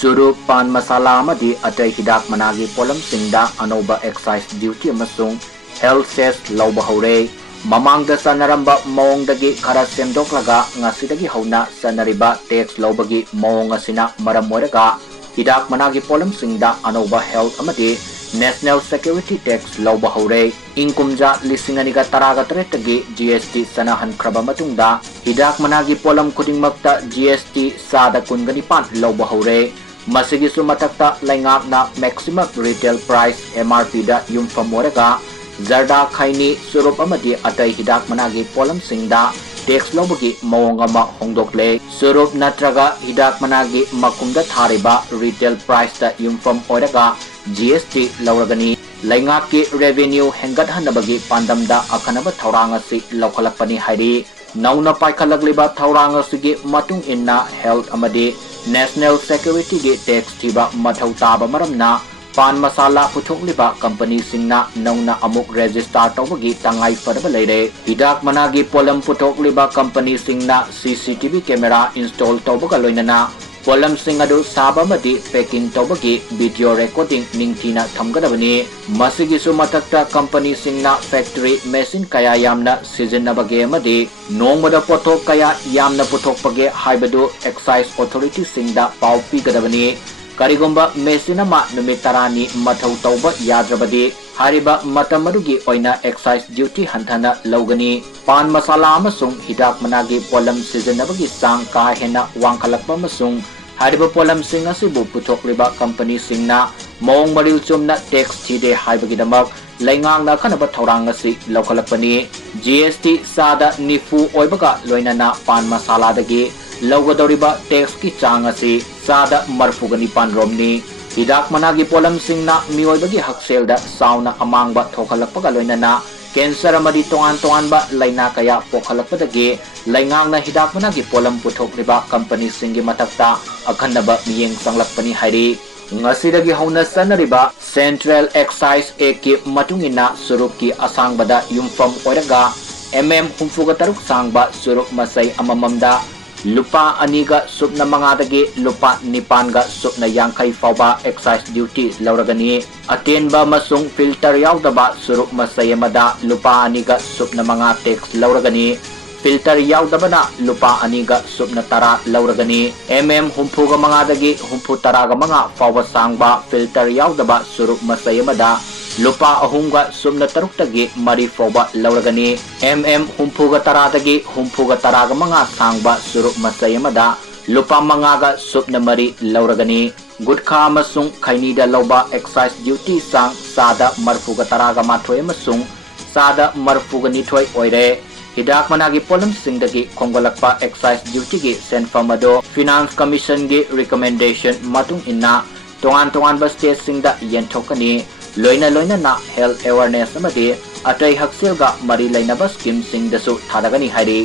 Surup pan masala amadi atai hidak managi potlamsingda anoba excise duty amasung health cess Louba Houragani mamangda sanaramba maongdagi khara semdoklaga ngasidagi hauna sanariba tax lobagi maong asina maram oiraga hidak managi potlamsingda anoba health amadi National Security Tax Louba Houragani ingkumja lisinganiga taraga tretagi GST sanahan kraba matungda hidak managi polam kudingmakta GST sada kunganipan Louba Houragani masigi sumatakta laingakna maximum retail price MRP da yumfam oiraga zarda khaini surup amadi atai hidak managi potlamsingda tax lobagi maong ama hongdokle surup natraga hidak managi makumda thariba retail price da yumfam oiraga GST Houragani laingaki revenue hengat hanabagi pandamda akhanaba thaurang asi lokhalakpani hairi nauna paikhalakliba thaurang asigi matung inna health amadi National Security ge tax thiba mathau taba maramna pan masala puthokliba company singna nauna amuk register tawagi tangai fadaba leire hidak managi polam puthokliba company singna CCTV camera install tawbaga loinana polam singadu saba madi packing tawbagi video recording ningthina thamgadabani masigi su matakta company singna factory machine kaya yamna sizinabage amadi nongmada pothok kaya yamna puthokpage haibadu excise authority singda pau pigadabani karigomba machine ama numit tarani mathau tawba yadrabadi hariba matamadugi oina excise duty hanthana logani pan masala amasung hidak managi polam sizinabagi sang ka hena wangkhalakpa amasung hariba polam sing asibu puthokliba company singna maong maril chumna tax thide haibagidamak laingang na khanaba thaurang asi lokhalakpani GST sada nifu oibaga loinana pan masala dagi logadoriba tax ki chang asi sada marfugani pan romni hidak managi polam singna miyoibagi hakselda sauna amangba thokhalakpaga loinana cancer amadi tongan ba laina kaya pokhalakpadagi laingang na hidak managi polam puthokliba company singi matakta akhanaba miyeng sanglakpani hairi ngasidagi hauna sanariba Central Excise ki matungina surup ki asangbada yumfam oiraga humfuga taruk sangba surup masai amamamda lupa aniga subna mangadagi lupa nipanga subna yangkai fauba excise duty Houragani atenba masung filter yaudaba surup masayamada lupa aniga subna manga tax Houragani filter yaudabana lupa aniga subna tara Houragani humfuga mangadagi humfu taraga manga fauba sangba filter yaudaba surup masayamada lupa ahunga subna taruktagi mari fauba Houragani humfuga taraga manga sangba surup masayamada lupa mangaga subna mari Houragani gudkha amasung khainida lauba excise duty sang sada marfuga taraga mathoi amasung sada marfuga nithoi oire hidak managi potlamsingdagi khongolakpa excise duty gi senfam ado finance commission gi recommendation matung inna tongan ba state singda yenthokani loina na health awareness amadi atai hakselga mari lainaba scheme singdasu thadagani hairi